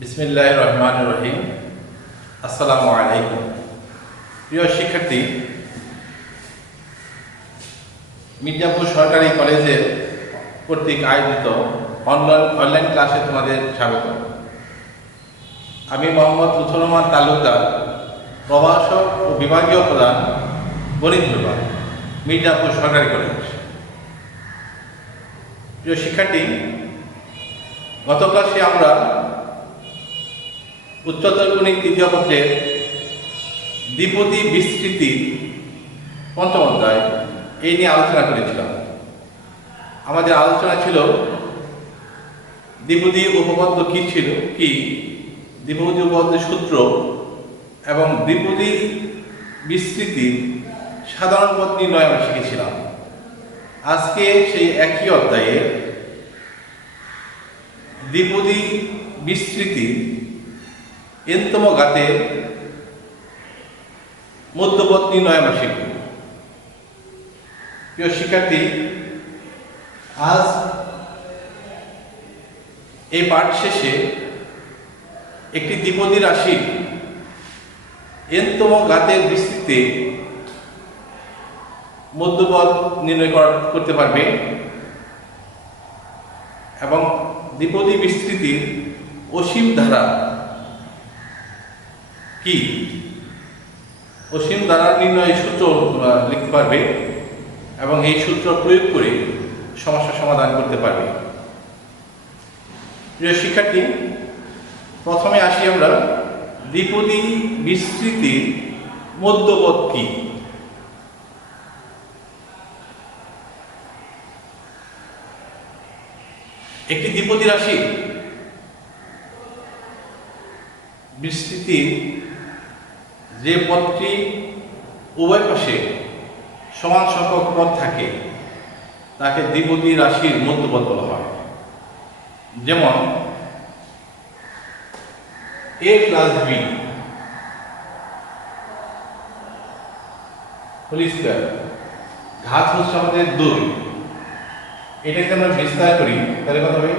বিসমিল্লাহির রহমানির রহিম। আসসালামু আলাইকুম। প্রিয় শিক্ষার্থী, মির্জাপুর সরকারি কলেজের কর্তৃক আয়োজিত অনলাইন ক্লাসে তোমাদের স্বাগত। আমি মোহাম্মদ লুৎফর রহমান তালুকদার, প্রভাষক ও বিভাগীয় প্রধান, গণিত বিভাগ, মির্জাপুর সরকারি কলেজ। প্রিয় শিক্ষার্থী, গত ক্লাসে আমরা উচ্চতর গণিত তৃতীয় পত্রের দ্বিপদী বিস্তৃতি পঞ্চম অধ্যায় এই নিয়ে আলোচনা করেছিলাম। আমাদের আলোচনা ছিল দ্বিপদী উপপাদ্য কি ছিল, দ্বিপদী উপপাদ্যের সূত্র এবং দ্বিপদী বিস্তৃতির সাধারণ পদ নির্ণয় আমরা শিখেছিলাম। আজকে সেই একই অধ্যায়ে দ্বিপদী বিস্তৃতি এনতম ঘাতের মধ্যপদ নির্ণয় আমরা শিখব। প্রিয় শিক্ষার্থী, আজ এই পাঠ শেষে একটি দ্বিপদী রাশি এনতম ঘাতের বিস্তৃতিতে মধ্যপদ নির্ণয় করতে পারবে এবং দ্বিপদী বিস্তৃতির অসীম ধারা কি, অসীম ধারা নির্ণয়ের সূত্র লিখতে পারবে এবং এই সূত্র প্রয়োগ করে সমস্যা সমাধান করতে পারবে। প্রিয় শিক্ষার্থী, প্রথমে আসি আমরা দ্বিপদী বিস্তৃতির মধ্যপদ কি। একটি দ্বিপদী রাশি বিস্তৃতির যে পদটি উভয় পাশে সমান সংখ্যক পদ থাকে তাকে দ্বিপদী রাশির মধ্যপদ বলা হয়। যেমন a plus b whole square, ঘাত হচ্ছে আমাদের 2, এটাকে আমরা বিস্তার করি তাহলে কত হবে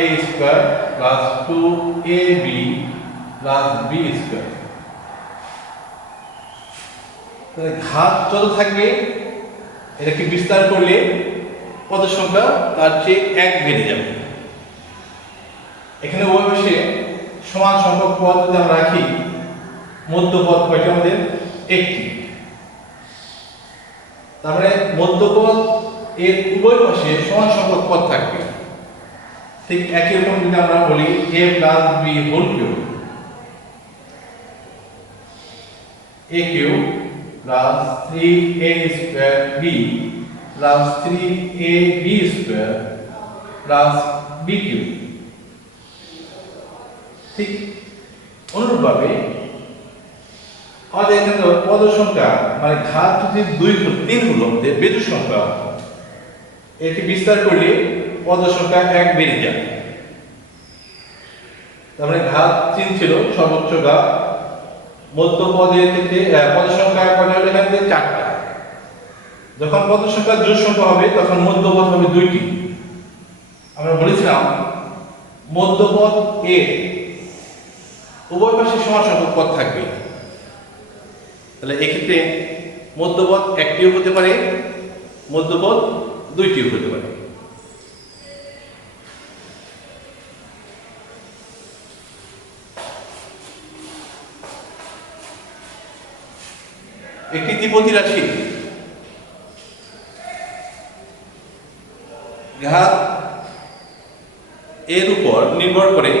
a square plus 2ab plus b square. তাহলে ঘাত যত থাকবে এটাকে বিস্তার করলে পদের সংখ্যা তার চেয়ে 1 বেড়ে যাবে। এখানে উভয় পাশে সমান সংখ্যক পদ যদি আমরা রাখি, মধ্যপদ কয়টি আমাদের? একটি। তারপরে মধ্যপদ এর উভয় পাশে সমান সংখ্যক পদ থাকবে। ঠিক একই রকম যদি আমরা বলি a plus b whole cube, a cube plus 3a square b plus 3ab square plus b cube. ঠিক অনুরূপভাবে আমাদের এখানে পদ সংখ্যা মানে ঘাত যদি 3 হলো বেজোড় সংখ্যা, এটি বিস্তার করলে পদ সংখ্যা 1 বেড়ে যায়। তার মানে ঘাত 3 ছিল সর্বোচ্চ ঘাত, মধ্যপদের ক্ষেত্রে পদ সংখ্যা কয়টা হলো? এখানে 4টা। যখন পদ সংখ্যা জোড় সংখ্যা হবে তখন মধ্যপদ হবে 2টি। আমরা বলেছিলাম মধ্যপদ এ উভয় পাশে সমান সংখ্যক পদ থাকবে। তাহলে এক্ষেত্রে মধ্যপদ একটিও হতে পারে, মধ্যপদ 2টিও হতে পারে। একটি দ্বিপদী রাশি ঘাত এর উপর নির্ভর করে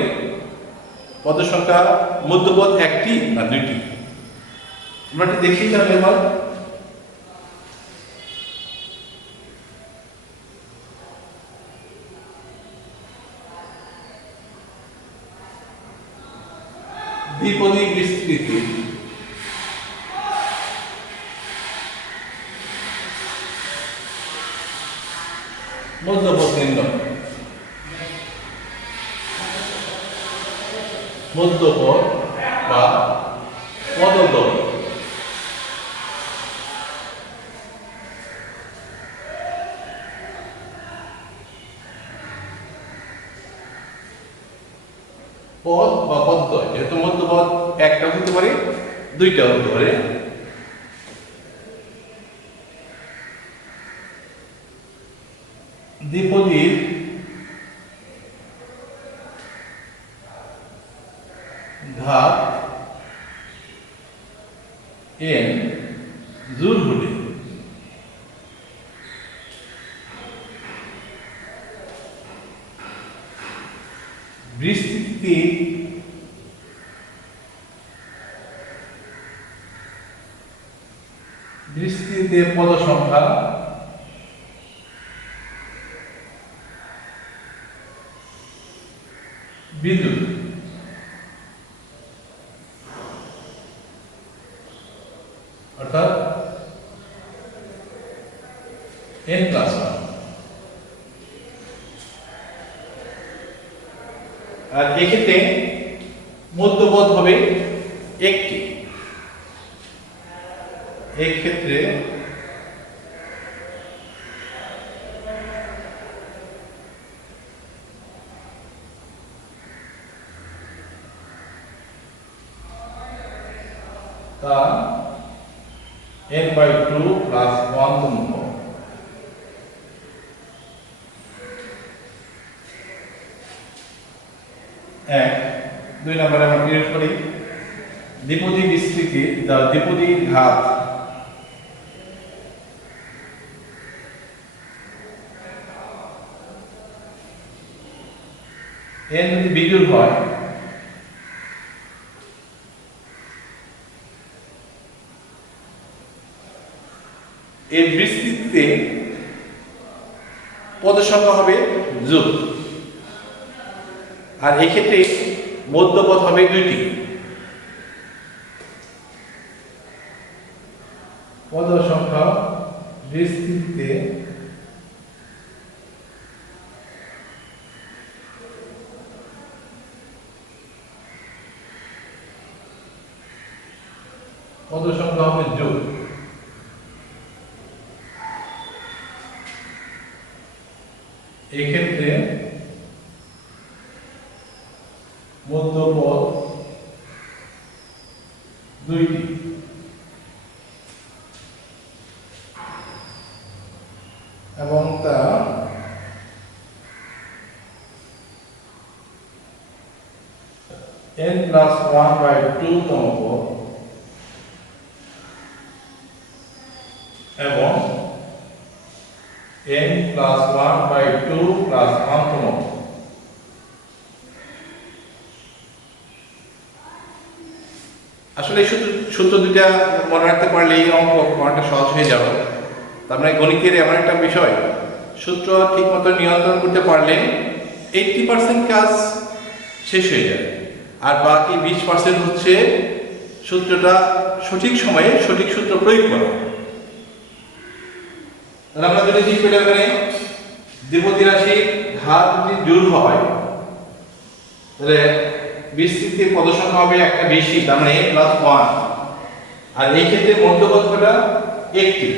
পদ সংখ্যা মধ্যপদ 1টি না 2টি। আমরা একটু দেখি তাহলে এবার দ্বিপদী বিস্তৃতি মধ্যপদ নির্ণয়। মধ্যপদ বা পদদ্বয় পদ বা পদ্ময়, যেহেতু মধ্যপদ একটা হতে পারে দুইটা হতে পারে। দ্বিপদীর ঘাত n জোড় হলে বিস্তৃতিতে পদ সংখ্যা বিদ্যুৎ অর্থাৎ n+1। আর এক্ষেত্রে মধ্যপদ হবে একটি। এক্ষেত্রে তা n/2 + 1 তম পদ। এক, 2 নম্বরে আমরা ক্লিয়ার করি। দ্বিপদী বিস্তৃতি দ্বিপদীর ঘাত n যদি বিজোড় হয় এর বিস্তৃতিতে পদ সংখ্যা হবে যোগ। আর এক্ষেত্রে মধ্যপদ হবে দুইটি। পদ সংখ্যা বিস্তৃতিতে পদ সংখ্যা হবে যোগ। এক্ষেত্রে মধ্যপদ দুইটি। এবং তা n+1/2 তম পদ এবং n+1/2 + 1 তম পদ। আসলে সূত্র দুইটা মনে রাখতে পারলে এই অঙ্ক অনেকটা সহজ হয়ে যাবে। তার মানে গণিতের এমন একটা বিষয়, সূত্র ঠিক মতো নিয়ন্ত্রণ করতে পারলে 80% কাজ শেষ হয়ে যাবে, আর বাকি 20% হচ্ছে সূত্রটা সঠিক সময়ে সঠিক সূত্র প্রয়োগ করা। তাহলে আমরা যদি ঠিক পেলে এখানে দ্বিপদী রাশির ঘাত যদি জোড় হয় তাহলে বিস্তৃতির পদ সংখ্যা হবে একটা বেশি, তার মানে n+1। আর এই ক্ষেত্রে মধ্যপদ কটা একটি,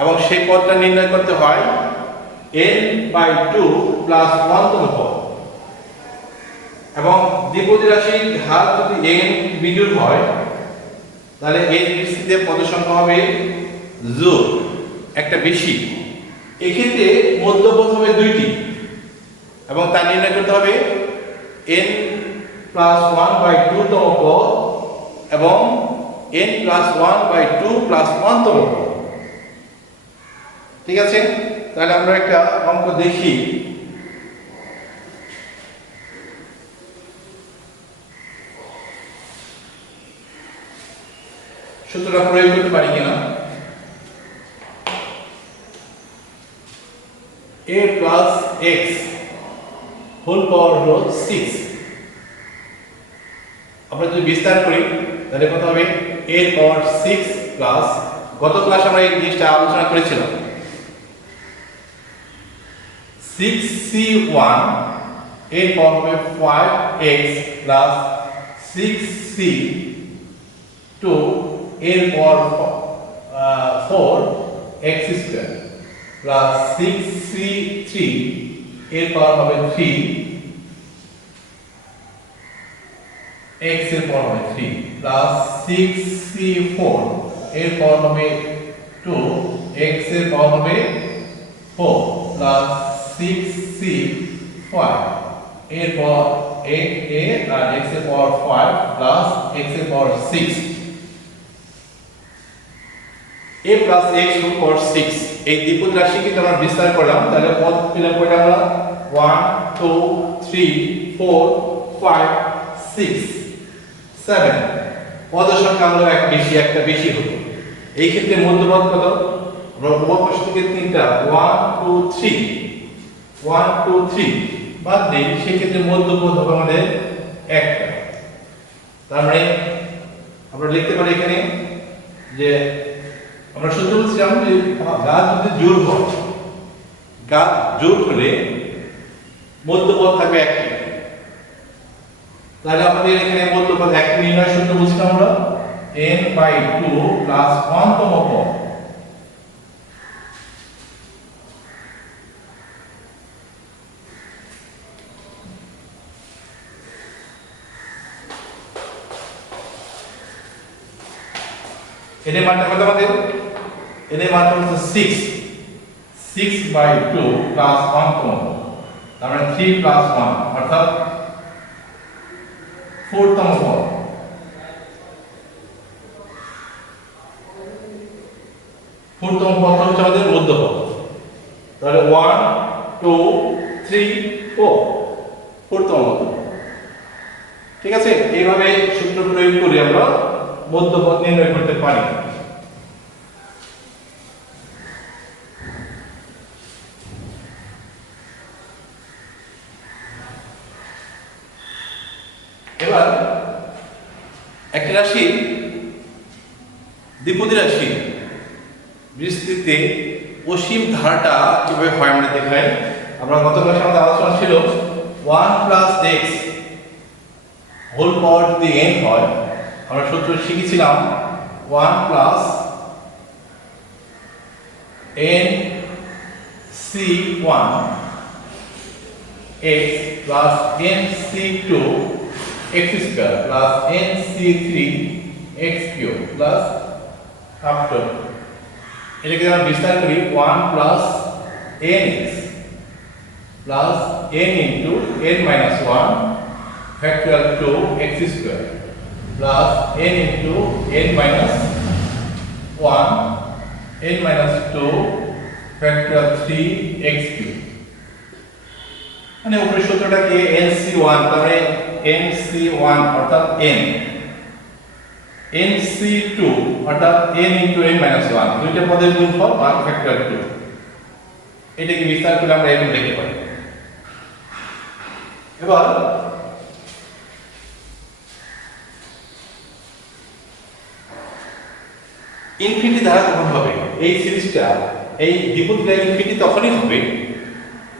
এবং সেই পদটা নির্ণয় করতে হয় n/2 + 1 তম পদ। এবং দ্বিপদী রাশির ঘাত যদি n বিজোড় হয় তাহলে এর বিস্তৃতিতে পদ সংখ্যা হবে যোগ একটা বেশি। এক্ষেত্রে মধ্যপদ হবে দুইটি, এবং তা নির্ণয় করতে হবে n+1/2 তম পদ এবং n+1/2 + 1 তম পদ। ঠিক আছে, তাহলে আমরা একটা অঙ্ক দেখি। সূত্রটা প্রয়োগ করতে পারি কিনা। a + x হোল পাওয়ার হলো 6। আমরা যদি বিস্তার করি তাহলে কত হবে a পাওয়ার 6 প্লাস, গত ক্লাসে আমরা এই জিনিসটা আলোচনা করেছিলাম, 6c1 এর পাওয়ার হবে 5x প্লাস 6c2 এর পাওয়ার 4x² প্লাস 6c3 এর পাওয়ার হবে 3 x এর পাওয়ার হবে 3 প্লাস 6c4 এর পাওয়ার হবে 2 x এর পাওয়ার হবে 4 প্লাস 6c5 এর পাওয়ার 8a আর x এর পাওয়ার 5 প্লাস x এর power 6 a plus x whole power 6 এই দ্বিপদ রাশি কিন্তু আমরা বিস্তার করলাম তাহলে পদ পেলাম কয়টা আমরা 1 2 3 4 5 6 7 পদের সংখ্যা আমরা একটা বেশি হলো এই ক্ষেত্রে মধ্যপদ কত আমরা উভয় পাশ থেকে তিনটা 1 2 3 1 2 3 বাদ দেই সেই ক্ষেত্রে মধ্যপদ হবে আমাদের একটা তার মানে আমরা লিখতে পারি এখানে যে আমরা সূত্র বলছিলাম যে গাছ যদি জোড় হয় গাছ জোড় হলে মধ্যপদ থাকবে একটি তাহলে আমাদের এখানে মধ্যপদ একটি নির্ণয় সূত্র বলছিলাম আমরা n/2 প্লাস 1 তম পদ এর মানটা কত আমাদের এর মানটা হচ্ছে 6/2 প্লাস 1 তম পদ তার মানে 3 প্লাস 1 অর্থাৎ 4 তম পদ 4 তম পদ হচ্ছে আমাদের মধ্যপদ তাহলে 1 2 3 4 4 তম পদ ঠিক আছে এইভাবে সূত্র প্রয়োগ করে আমরা মধ্যপদ নির্ণয় করতে পারি এবার একটা রাশি দ্বিপদী রাশি বিস্তৃতিতে অসীম ধারাটা কিভাবে হয় আমরা দেখাই আমরা গত ক্লাসে আমাদের আলোচনা ছিল 1 প্লাস x হোল পাওয়ার যদি n হয় আমরা সূত্র শিখেছিলাম 1 plus nc1 x plus nc2 x square plus nc3 x cube plus after এটাকে আমরা বিস্তার করি 1 plus nx plus n into n minus 1 factorial 2 x square plus n into n minus 1 n minus 2 factorial 3 x cube মানে উপরের সূত্রটা কি nc1 তাহলে nc1 অর্থাৎ n nc2 অর্থাৎ n into n minus 1 দুইটা পদের গুণফল আর ফ্যাক্টর 2 এটাকে বিস্তার করে আমরা এরকম লিখতে পারি এবার ইনফিনিটি ধারা কখন হবে এই সিরিজটা এই দ্বিপদীটা ইনফিনিটি তখনই হবে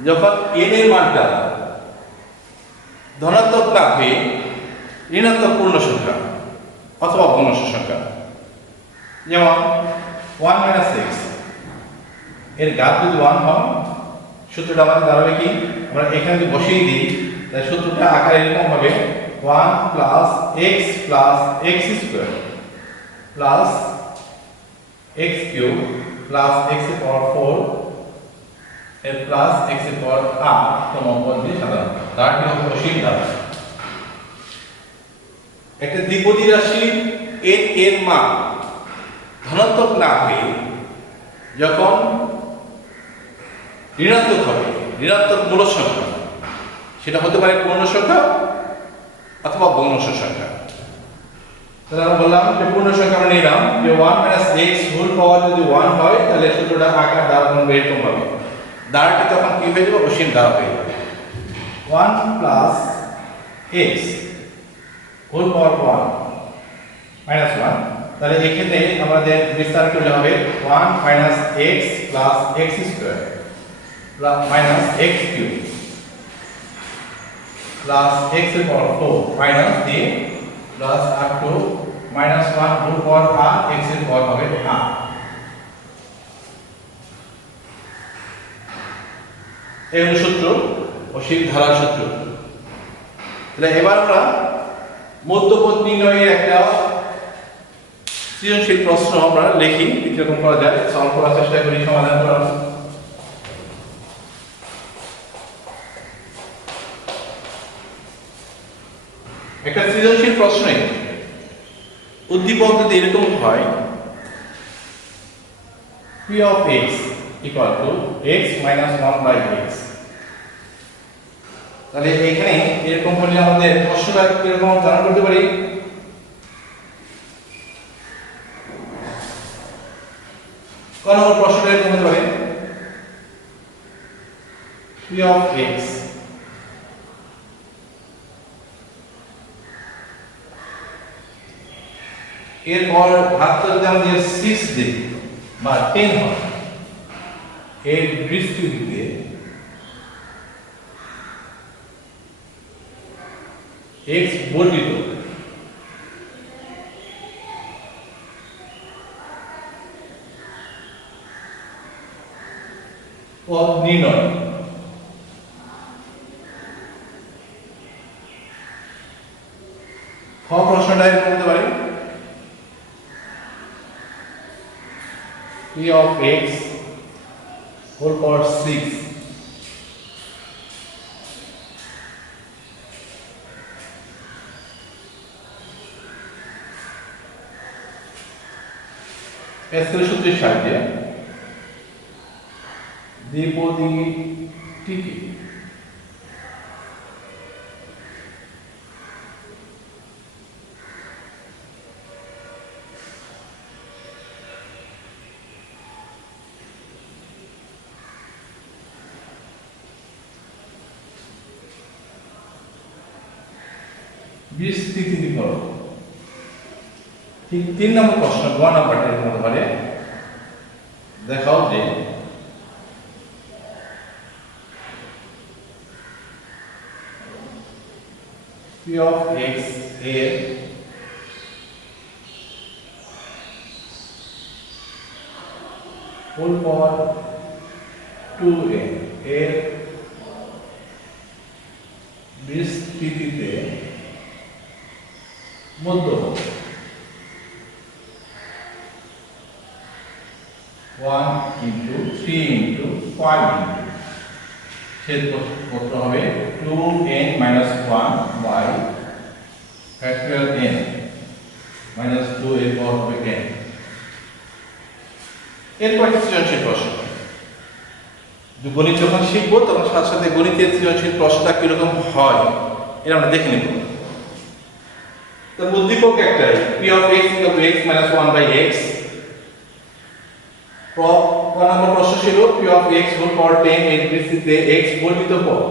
যখন n এর মানটা ধনাত্মক না হয়ে ঋণাত্মক পূর্ণ সংখ্যা অথবা ভগ্নাংশ সংখ্যা যেমন 1 - x এর ঘাত যদি 1 হয় সূত্রটা আমাদের দাঁড়াবে কি আমরা এখানে যদি বসিয়ে দিই তাহলে সূত্রটা আকারে এরকম হবে 1 plus x plus x square plus x cube plus x এর পাওয়ার 4 এর প্লাস x এর পাওয়ার 8 তম পদ দিয়ে সাধারণ তার কি হবে অসীম ধারা একটা দ্বিপদী রাশি n এর মান ধনাত্মক না হয়ে যখন ঋণাত্মক হবে ঋণাত্মক মূল সংখ্যা সেটা হতে পারে পূর্ণ সংখ্যা অথবা ভগ্নাংশ সংখ্যা তাহলে আমরা বললাম যে পূর্ণ সংখ্যা আমরা নিলাম যে 1 - x হোল পাওয়ার যদি 1 হয় তাহলে সূত্রটা আকার দ্বারা গুণ এরকম হবে দ্বারাটি তখন কি হয়ে যাবে অসীম দ্বারা হয়ে যাবে 1 plus x whole power 1 minus 1 তাহলে এক্ষেত্রে আমাদের বিস্তার করলে হবে 1 minus x plus x square plus minus x cube plus x এর পাওয়ার 4 মাইনাস দিয়ে plus up to minus 1 whole power r x এর পাওয়ার হবে r এই হলো সূত্র অসীম ধারার সূত্র তাহলে এবার আমরা মধ্যপদ নির্ণয়ের একটা সৃজনশীল প্রশ্ন আমরা লিখি, কিরকম করা যায় সলভ করার চেষ্টা করি, সমাধান করার। একটা সৃজনশীল প্রশ্নে উদ্দীপক যদি এরকম হয় p of x equal to x minus 1 by x, তাহলে এখানে এরকম হলে আমাদের প্রশ্নটা কিরকম জানা করতে পারি। কোন নম্বর প্রশ্নটা এরকম হতে পারে p of x এরপর ভাগটা যদি আমাদের 6 দিই বা 10 হয়, এর দৃষ্টিতে x বর্ধিত পদ নির্ণয়। খ প্রশ্নটা এরকম হতে পারে p of x whole power 6 প্যাসকেলের সূত্রের সাহায্যে দ্বিপদীটিকে বিস্তৃতি করো। ঠিক 3 নম্বর প্রশ্ন গ নাম্বারটা এরকম হতে পারে, দেখাও যে p of x এর হোল পাওয়ার 2n এর বিস্তৃতিতে মধ্যপদ 1 into 3 into 5 into ছেদপত্র হবে 2n minus 1 by factorial n minus 2 এর পর হবে n। এরপর সৃজনশীল প্রশ্ন, গণিত যখন শিখবো তখন সাথে সাথে গণিতের সৃজনশীল প্রশ্নটা কিরকম হয় এটা আমরা দেখে নেব। তার উদ্দীপক একটাই p of x equal to x minus 1 by x। নম্বর প্রশ্ন ছিল p of x whole power 10 এর ভিত্তিতে x বর্ধিত পদ।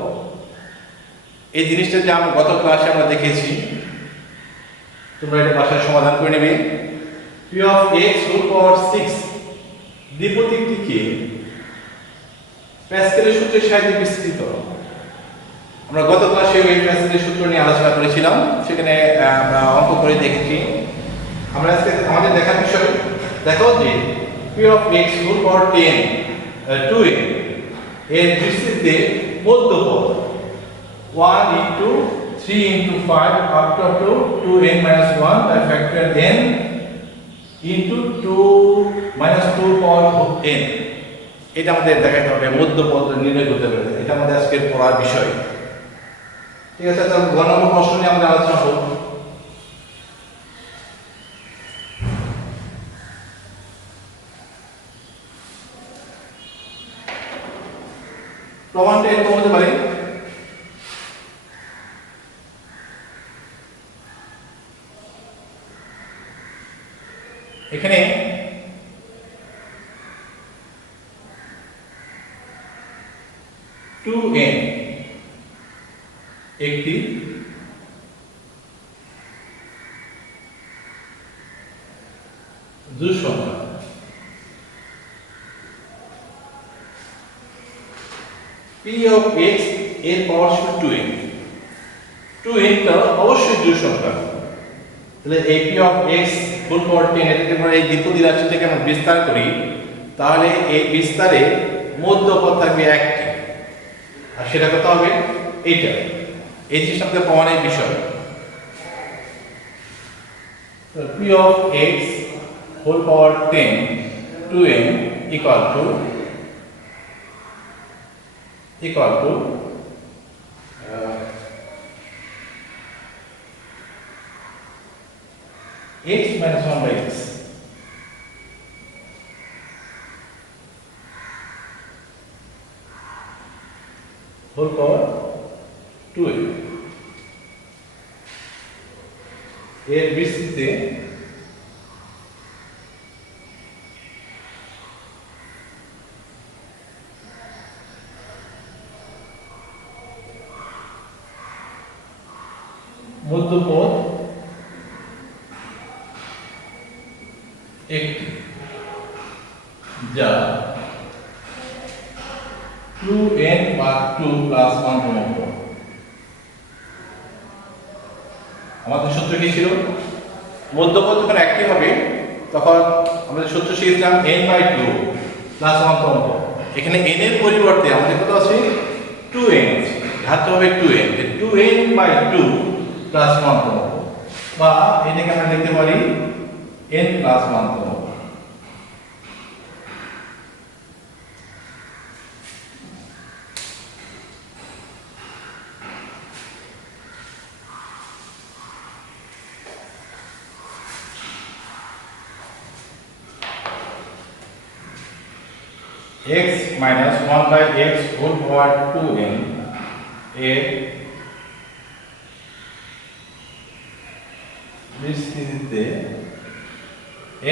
এই জিনিসটা যে আমরা গত ক্লাসে আমরা দেখেছি, তোমরা এটা বাসায় সমাধান করে নেবে। p of x whole power 6 দ্বিপদীটিকে প্যাসকেলের সূত্রের সাহায্যে বিস্তৃত করো। আমরা গত ক্লাসে এই প্যাসকেলের সূত্র নিয়ে আলোচনা করেছিলাম, সেখানে আমরা অঙ্ক করে দেখেছি। আমরা আজকে আমাদের দেখার বিষয় দেখো যে p of x whole power 10 2n এর বিস্তৃতিতে মধ্যপদ 1 into 3 into 5 up to 2n minus 1 by factor n into 2 minus 2 power n। এটা আমাদের দেখাতে হবে, মধ্যপদ নির্ণয় করতে হবে, এটা আমাদের আজকের পড়ার বিষয়। ঠিক আছে, তাহলে গ নম্বর প্রশ্ন নিয়ে আমরা আলোচনা করব। প্রমাণটা এরকম হতে পারে এখানে টু এন একটি জোড় সংখ্যা, p of x এর পাওয়ার 2n, 2n টা অবশ্যই জোড় সংখ্যা। তাহলে এই p of x ফুল পাওয়ার 10 এটাকে আমরা এই দ্বিপদী রাশিটাকে আমরা বিস্তার করি, তাহলে এই বিস্তারে মধ্যপদ থাকবে একটি, আর সেটা কত হবে এইটা। এই জিনিসটা আমাদের প্রমাণের বিষয়। So p of x whole power 10 2n equal to x minus 1 by x. Whole power 2n. এর বিস্তৃতে মধ্যপদ একটি যা 2n বা 2 প্লাস 1 তম পদ। আমাদের সূত্র কি ছিল? মধ্যপদ যখন একটি হবে তখন আমাদের সূত্র শিখেছিলাম n বাই 2 প্লাস 1 তম পদ। এখানে n এর পরিবর্তে আমাদের কত আছে? 2n আছে। ঘাত হবে 2n, 2n বাই 2 প্লাস 1 তম পদ, বা এটাকে আমরা লিখতে পারি n প্লাস 1 তম পদ। x minus 1 by x whole power 2n এর বিস্তৃতিতে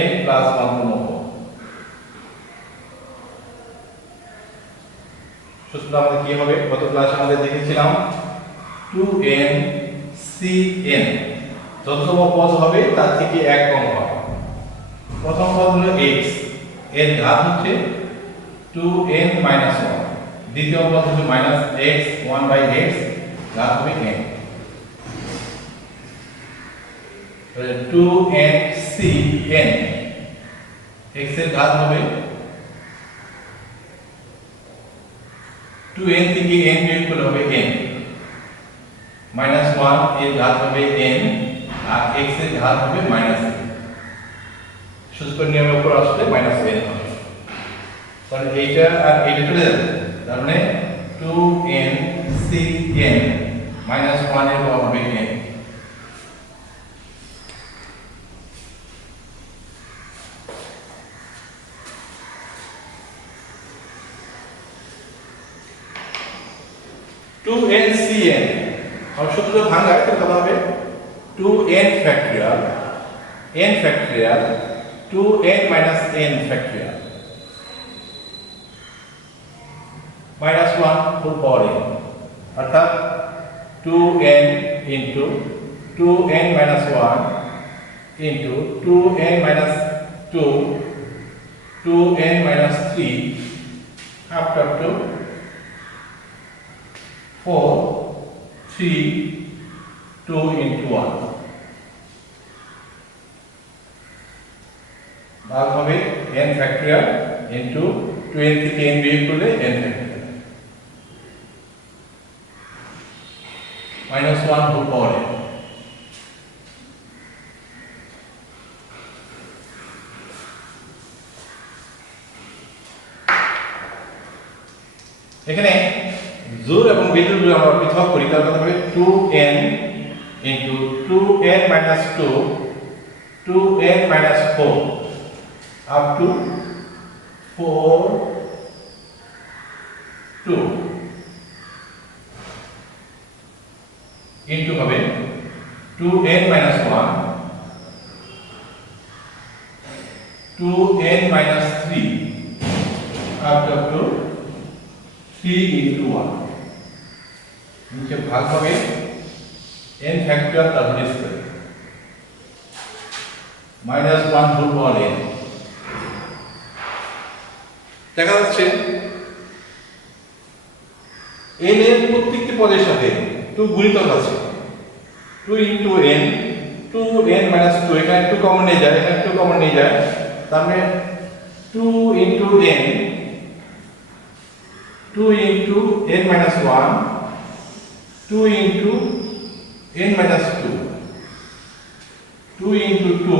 n plus 1 তম পদ। সূত্র আমাদের কি হবে? গত ক্লাসে আমাদের দেখেছিলাম 2n cn, যততম পদ হবে তার থেকে এক কম হবে। প্রথম পদ হলো x, এর ঘাত হচ্ছে 2n minus 1, দ্বিতীয় পদ হচ্ছে minus x 1 by x, ঘাত হবে n। 2n cn, x এর ঘাত হবে 2n থেকে n বিয়োগ করলে হবে n, minus 1 এর ঘাত হবে n, আর x এর ঘাত হবে minus n। সূত্র নিয়মের উপর আসলে minus n হবে। তাহলে এইটা আর এইটা চলে যাবে, তার মানে 2n cn minus 1 এর পাওয়ার হবে n। Two n C n r সূত্র ভাঙায় তো কত হবে? 2n factorial n factorial 2n minus n factorial minus 1 whole power n, অর্থাৎ 2n into 2n minus 1 into 2n minus 2 2n minus 3 up to 4 3 2 into 1 ভাগ হবে n factorial into 2n থেকে n বিয়োগ করলে n factorial minus 1 whole power n। এখানে জোড় এবং বিজোড় আমরা পৃথক করি, তাহলে হবে 2n into 2n minus 2 2n minus 4 up to 4 2 into হবে 2n minus 1 2n minus 3 up to 3 into 1 নিচে ভাগ হবে n factorial তার square minus 1 whole power n। দেখা যাচ্ছে n এর প্রত্যেকটি পদের সাথে 2 গুণিতক আছে, 2 into n 2n minus 2, এখানে 2 কমন নিয়ে যায়, এখানে 2 কমন নিয়ে যায়, তার মানে 2 into n 2 into n minus 1 2 into n minus 2 2 into 2,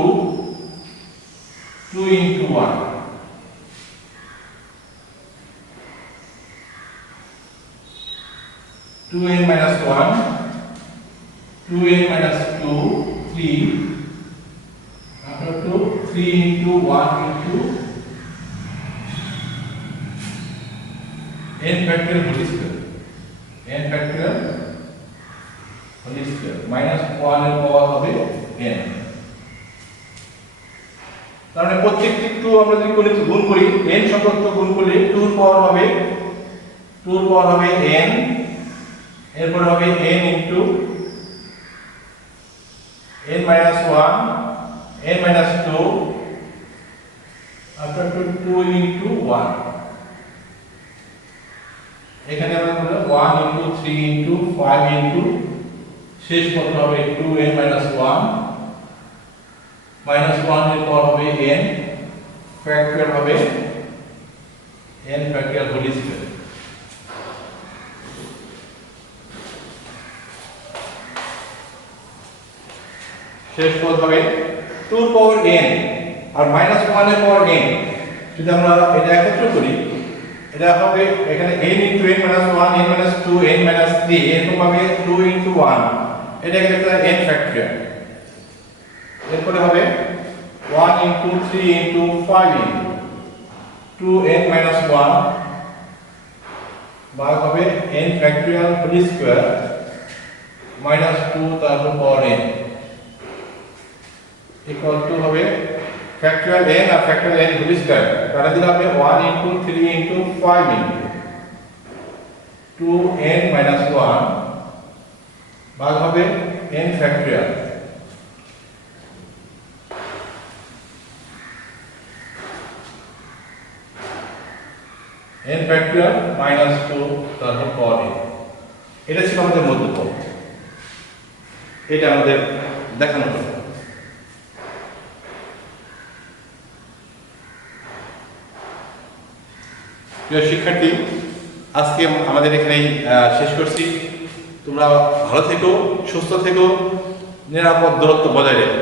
2 into 1. 2n minus 1, 2n minus 2, 3. After 2, 3 into 1 into n factorial whole square. n factorial whole square minus 1 এর power হবে n। তার মানে প্রত্যেকটি 2 আমরা যদি গুণ করি n সংখ্যক গুণ করলে 2 এর পাওয়ার হবে n, এরপর হবে n into n minus 1, n minus 2, after 2 into 1। এখানে আমরা বললাম 1 into 3 into 5 into শেষ পদ হবে 2n minus 1 minus 1 এর পর হবে n ফ্যাক্টরিয়াল হবে n ফ্যাক্টরিয়াল হোল স্কয়ার। শেষ পদ হবে 2 এর পাওয়ার n আর minus 1 এর পাওয়ার n। যদি আমরা এটা একত্র করি এটা হবে এখানে n into n minus 1, n minus 2, n minus 3 এরকম হবে 2 into 1, এটা একটা n ফ্যাক্টরিয়াল। এরপরে হবে 1 into 3 into 5 into 2n minus 1 ভাগ হবে n factorial whole square minus 2 তারপর পাওয়ার n ইকুয়াল টু হবে ফ্যাক্টরিয়াল n আর ফ্যাক্টরিয়াল n হোল স্কয়ার তাহলে দিলে হবে 1 into 3 into 5 into 2n minus 1 ভাগ হবে n factorial n factorial minus 2 তারপর পাওয়ার n। এটা ছিল আমাদের মধ্যপদ, এটা আমাদের দেখানো হলো। প্রিয় শিক্ষার্থী, আজকে আমাদের এখানেই শেষ করছি। তোমরা ভালো থেকো, সুস্থ থেকো, নিরাপদ দূরত্ব বজায় রেখো।